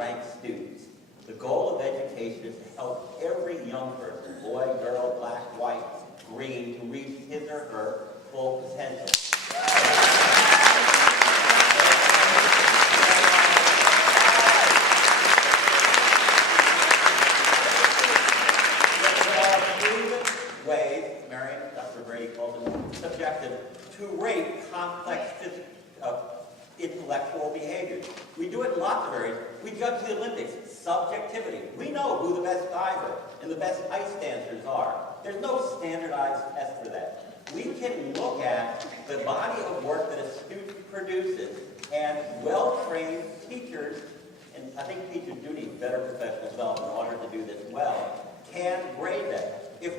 rank students. The goal of education is to help every young person, boy, girl, black, white, green, to reach his or her full potential. Subjective to rate complex intellectual behaviors. We do it in lots of areas. We judge the Olympics, subjectivity. We know who the best diver and the best ice dancers are. There's no standardized test for that. We can look at the body of work that a student produces, and well-trained teachers, and I think teachers do need better professional development in order to do this well, can grade that. And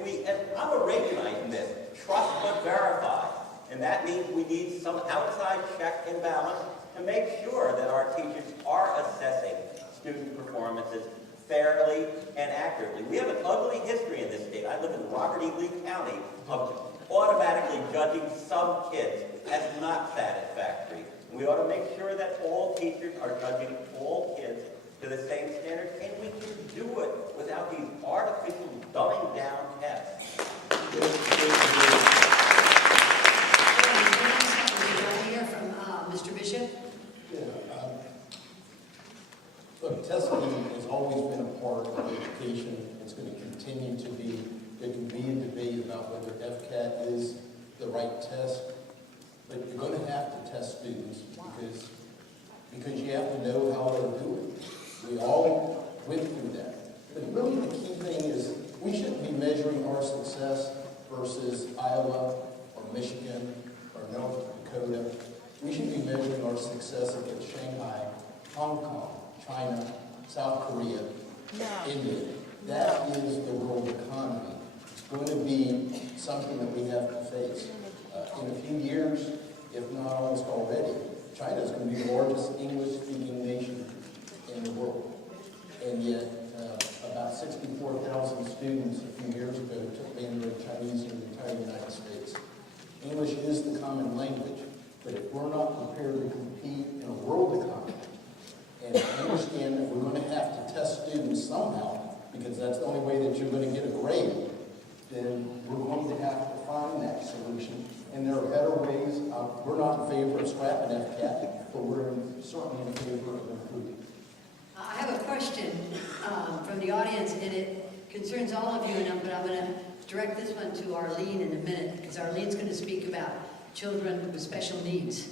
I'm a Reaganite in this, trust but verify. And that means we need some outside check and balance to make sure that our teachers are assessing student performances fairly and accurately. We have an ugly history in this state. I live in Robert E. Lee County of automatically judging some kids as not satisfactory. And we ought to make sure that all teachers are judging all kids to the same standard, and we can do it without these artificial dumbing down tests. Hear from Mr. Bishop. Yeah, look, testing has always been a part of education. It's going to continue to be. There can be a debate about whether FCAT is the right test, but you're going to have to test students because you have to know how they're doing. We all went through that. But really the key thing is we shouldn't be measuring our success versus Iowa or Michigan or North Dakota. We should be measuring our success against Shanghai, Hong Kong, China, South Korea, India. That is the world economy. It's going to be something that we have to face. In a few years, if not almost already, China is going to be the largest English-speaking nation in the world. And yet, about 64,000 students a few years ago took Mandarin Chinese in the entire United States. English is the common language, but if we're not prepared to compete in a world economy, and understand that we're going to have to test students somehow, because that's the only way that you're going to get a grade, then we're going to have to find that solution. And there are better ways. We're not in favor of scrapping FCAT, but we're certainly in favor of improving. I have a question from the audience, and it concerns all of you, but I'm going to direct this one to Arlene in a minute, because Arlene's going to speak about children with special needs.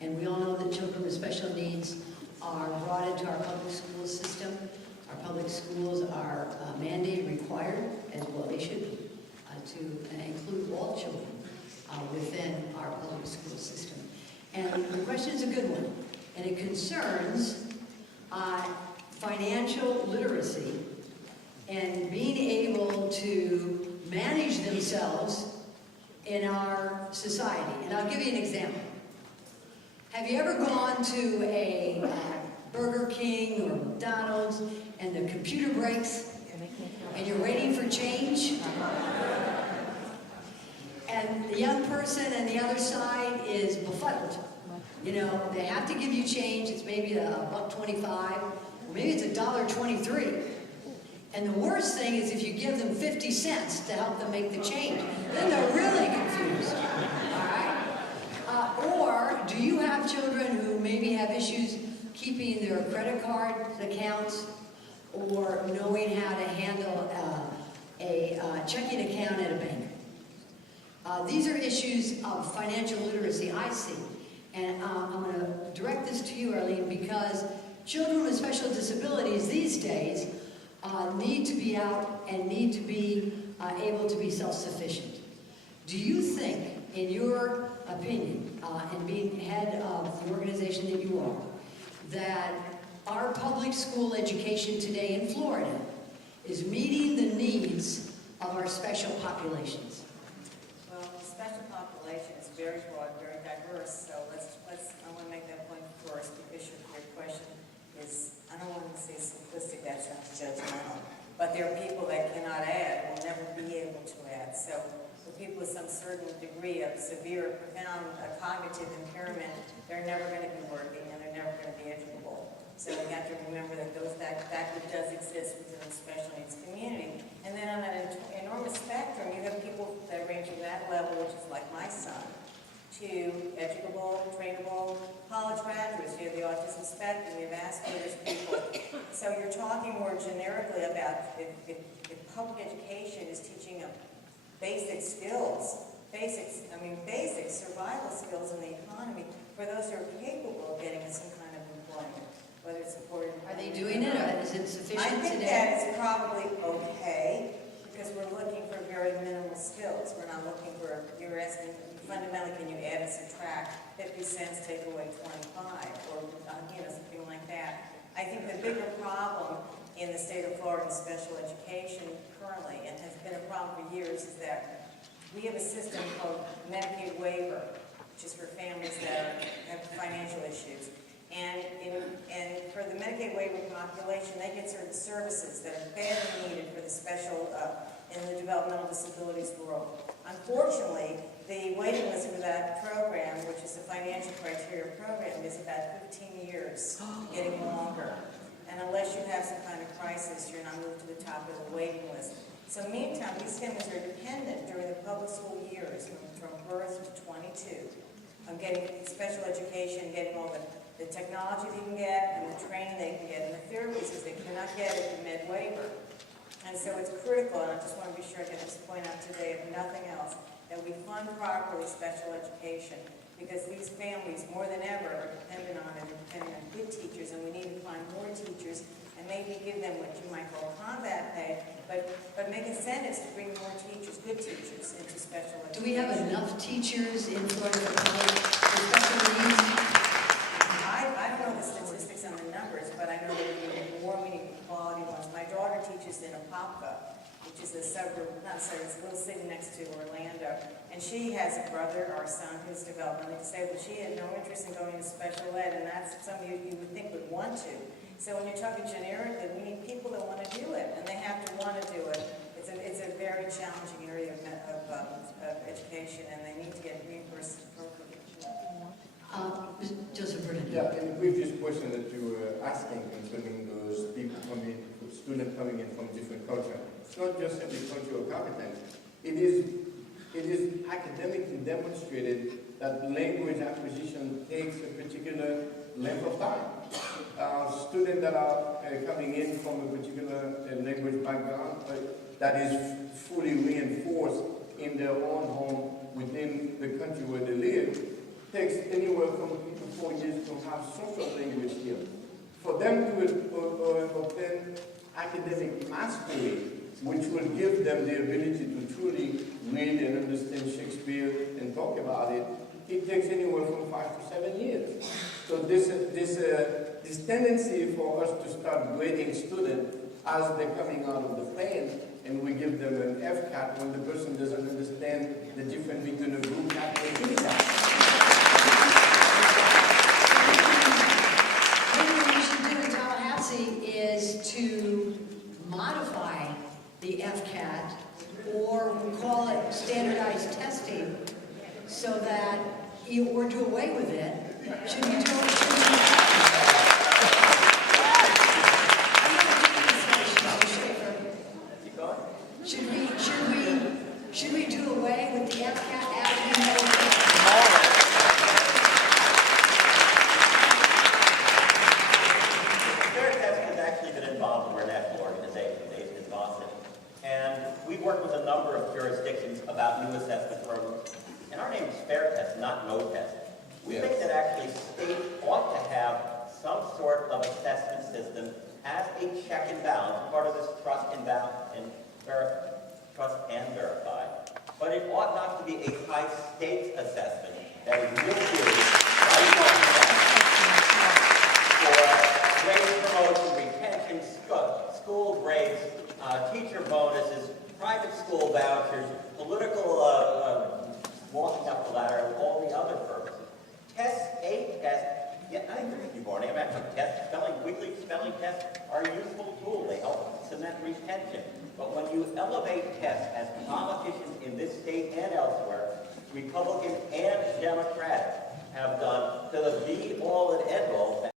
And we all know that children with special needs are brought into our public school system. Our public schools are mandated, required, as well they should be, to include all children within our public school system. And the question is a good one, and it concerns financial literacy and being able to manage themselves in our society. And I'll give you an example. Have you ever gone to a Burger King or McDonald's and the computer breaks and you're waiting for change? And the young person on the other side is befuddled. You know, they have to give you change. It's maybe $1.25, or maybe it's $1.23. And the worst thing is if you give them 50 cents to help them make the change, then they're really confused. All right? Or do you have children who maybe have issues keeping their credit card accounts or knowing how to handle a checking account at a bank? These are issues of financial literacy I see. And I'm going to direct this to you, Arlene, because children with special disabilities these days need to be out and need to be able to be self-sufficient. Do you think, in your opinion, and being head of the organization that you are, that our public school education today in Florida is meeting the needs of our special populations? Well, the special population is very broad, very diverse, so I want to make that point first, because your question is, I don't want to say simplistic, that sounds judgmental, but there are people that cannot add, will never be able to add. So for people with some certain degree of severe, profound cognitive impairment, they're never going to be working and they're never going to be educable. So we have to remember that to educable, trainable college graduates. You have the autism spectrum, you have Asperger's people. So you're talking more generically about if public education is teaching them basic skills, basic survival skills in the economy for those who are capable of getting some kind of employment, whether it's supported. Are they doing it, or is it sufficient I think today? that is probably okay, because we're looking for very minimal skills. We're not looking for, you're asking, fundamentally, can you add and subtract 50 cents, take away 25, or, something like that. I think the bigger problem in the state of Florida in special education currently, and has been a problem for years, is that we have a system called Medicaid waiver, which is for families that have financial issues. And for the Medicaid waiver population, they get certain services that are badly needed for the special, in the developmental disabilities world. Unfortunately, the waiting list for that program, which is the financial criteria program, is about 15 years, getting longer. And unless you have some kind of crisis, you're not moved to the top of the waiting list. So meantime, these families are dependent during the public school years, from birth to 22, on getting special education, getting all the technology they can get, and the training they can get, and the therapies, because they cannot get it in med waiver. And so it's critical, and I just want to be sure I get this point out today, if nothing else, that we fund properly special education, because these families, more than ever, are dependent on it, dependent on good teachers, and we need to find more teachers, and maybe give them what you might call combat pay, but make incentives to bring more teachers, good teachers, into special education. Do we have enough teachers in Florida for special needs? I don't know the statistics on the numbers, but I know that we need more, we need quality ones. My daughter teaches in Apopka, which is a suburb, not suburb, it's a little city next to Orlando. And she has a brother or a son who's developmentally disabled. She had no interest in going to special ed, and that's something you would think would want to. So when you're talking generically, we need people that want to do it, and they have to want to do it. It's a very challenging area of education, and they need to get reimbursed appropriately. Joseph Burnett. Yeah, in the previous question that you were asking concerning those people coming, students coming in from different cultures, it's not just simply cultural competence. It is academically demonstrated that language acquisition takes a particular length of time. Students that are coming in from a particular language background that is fully reinforced in their own home within the country where they live, takes anywhere from 3 to 4 years to have social language skills. For them to obtain academic mastery, which will give them the ability to truly read and understand Shakespeare and talk about it, it takes anywhere from 5 to 7 years. So this tendency for us to start grading students as they're coming out of the plane, and we give them an FCAT when the person doesn't understand the difference between a group CAT and a mini CAT. Is to modify the FCAT or call it standardized testing so that or do away with it. Should we do should we do away with the FCAT as we know it? Work with a number of jurisdictions about new assessment programs. And our name is Fair Test, not No Test. We think that actually states ought to have some sort of assessment system as a check and balance, part of this trust and verify. But it ought not to be a high stakes assessment that is real serious for grade promotion, retention, school grades, teacher bonuses, private school vouchers, political walking up the ladder, and all the other purposes. A test, yeah, I agree with you, Barney. I'm actually weekly spelling tests are a useful tool. They help cement retention. But when you elevate tests, as politicians in this state and elsewhere, Republican and Democratic, have done to the be-all and end-all,